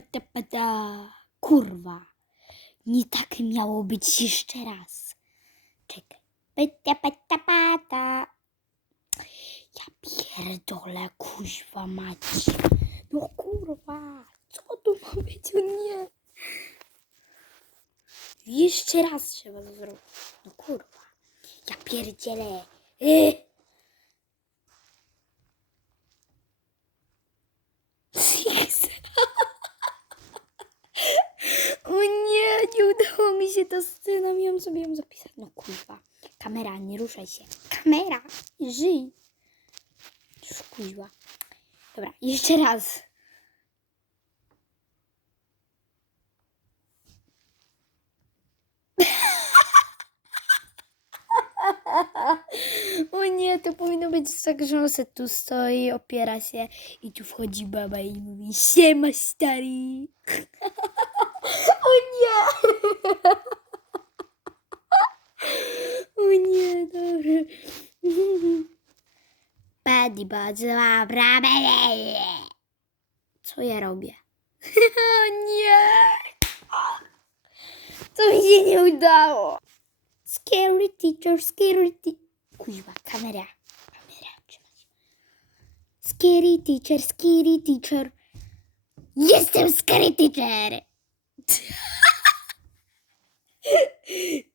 pata, pata. Kurwa. Nie tak miało być jeszcze raz. Czekaj. Pata, pata, pata. Ja pierdolę, kuźwa mać. No kurwa. Co tu ma być? O nie. Jeszcze raz trzeba zrobić. No kurwa. Ja pierdzielę. Yy. Six. O nie, nie się ta scena. Miałam sobie ją zapisać. No kurwa. Kamera, nie ruszaj się. Kamera, żyj. Kuźwa. Dobra, jeszcze raz. O nie, to powinno być tak, że on se tu stoi, opiera się i tu wchodzi baba i mówi Siema stary. O nie. O nie, dobrze. Badi bardzo dobra. Co ja robię? O nie. To mi się nie udało. Scary teacher, scary teacher. Kuźwa, kamera. Kamera. Scary teacher, scary teacher. Jestem scary teacher.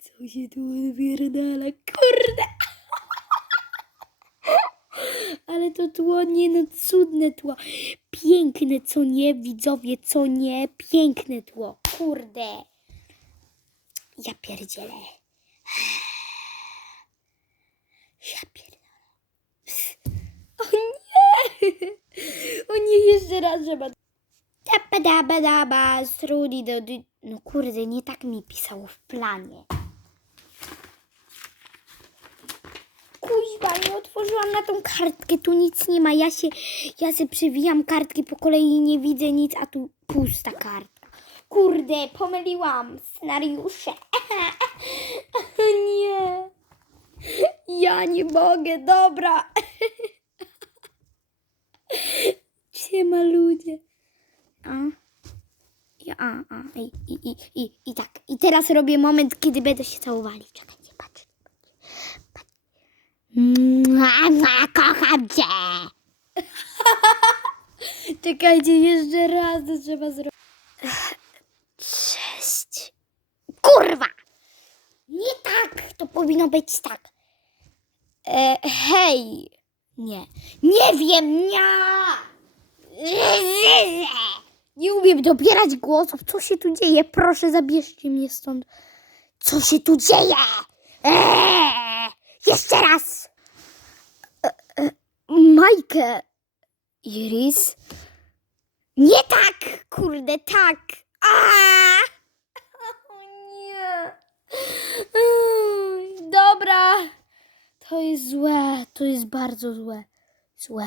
Co się tu odpierdala? Kurde. Ale to tło nie, no cudne tło. Piękne, co nie, widzowie, co nie. Piękne tło. Kurde. Ja pierdzielę. Ja pierdolę. O nie! O nie, jeszcze raz trzeba. Daba, daba, daba, strudi do... No kurde, nie tak mi pisało w planie. Kuźwa, nie otworzyłam na tą kartkę, tu nic nie ma. Ja się, ja się przewijam kartki po kolei nie widzę nic, a tu pusta kartka. Kurde, pomyliłam scenariusze. Nie. Ja nie mogę, dobra. Siema ludzie. A? Ja, a, a, i, i, i, i, i tak. I teraz robię moment, kiedy będę się całowali. Czekajcie, patrzcie. patrzcie. Mua, mua, Kocham cię. Czekajcie, jeszcze raz to trzeba zrobić. Cześć. Kurwa! Nie tak! To powinno być tak. E, hej! Nie. Nie wiem! Nie! Nie umiem dobierać głosów. Co się tu dzieje? Proszę, zabierzcie mnie stąd. Co się tu dzieje? Eee! Jeszcze raz! E, e, Majkę! Iris? Nie tak! Kurde, tak! A! O nie! Dobra! To jest złe, to jest bardzo złe. Złe.